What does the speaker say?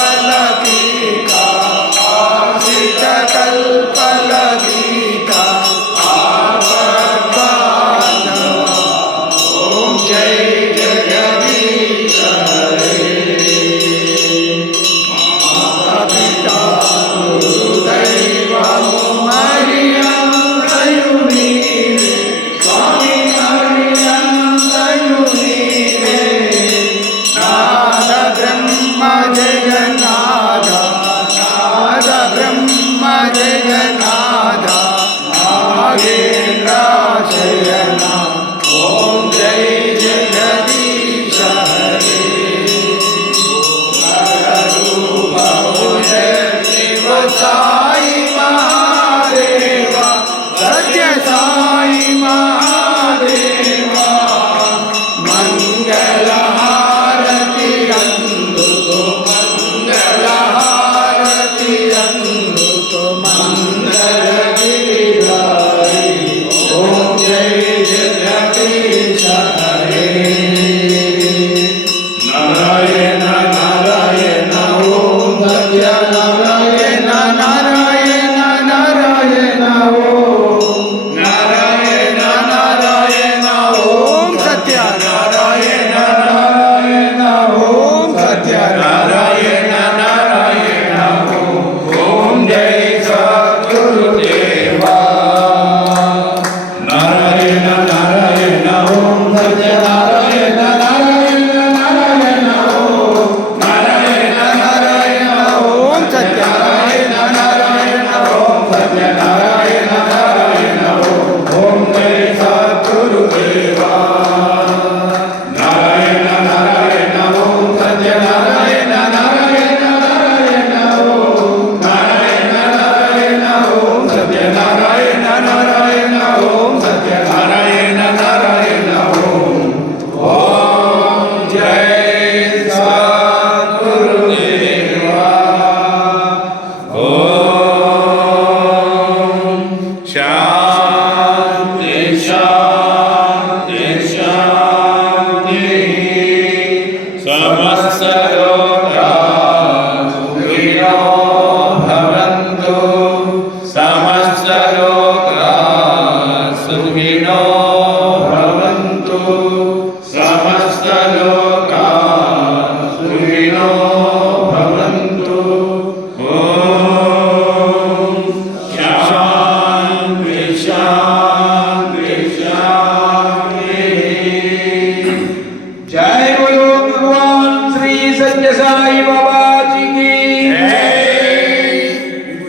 आश्रितकल्पलतिका आश्रितकल्पलतिका आपद्बान्धवा ॐ जय जगदीश हरे माता गुरुदैवमो मह्यं दयुनीरे स्वामी मह्यं दयुनीरे नाद ब्रह्म जगन्नाथ नाद ब्रह्म जगन्नाथ नागेन्द्र शयना ॐ जय जगदीश हरे रूप शिव साई महादेव सत्य साई महादेव मंगलहारति अंधुको मंगलहारति अंधुको मंगल गिरिधारी ओम जय जगदीश हरे नारायण नारायण ओम सत्य नारायण नारायण नारायण ओम नारायण नारायण ओम सत्य नारायण नारायण ओम सत्य नारायण नारायण ओम जय सद्गुरुदेवा नारायण नारायण ओम सत्य नारायण नारायण नारायण ओम नारायण नारायण ओम सत्य नारायण नारायण ओम सत्य नारायण नारायण ओम जय सद्गुरुदेवा नारायण नारायण ओम सत्य नारायण नारायण नारायण ओम नारायण नारायण ओम सत्य नारायण नारायण ओम सत्य नारायण नारायण ओम जय सद्गुरुदेवा ओम शांति शांति शांति समस्त लोकाः सुखिनो भवन्तु समस्त लोकाः सुखिनो भवन्तु समस्त लोकाः सुखिनो भवन्तु ॐ शान्ति शान्ति शान्ति जय बोलो भगवान श्री सत्य साई बाबा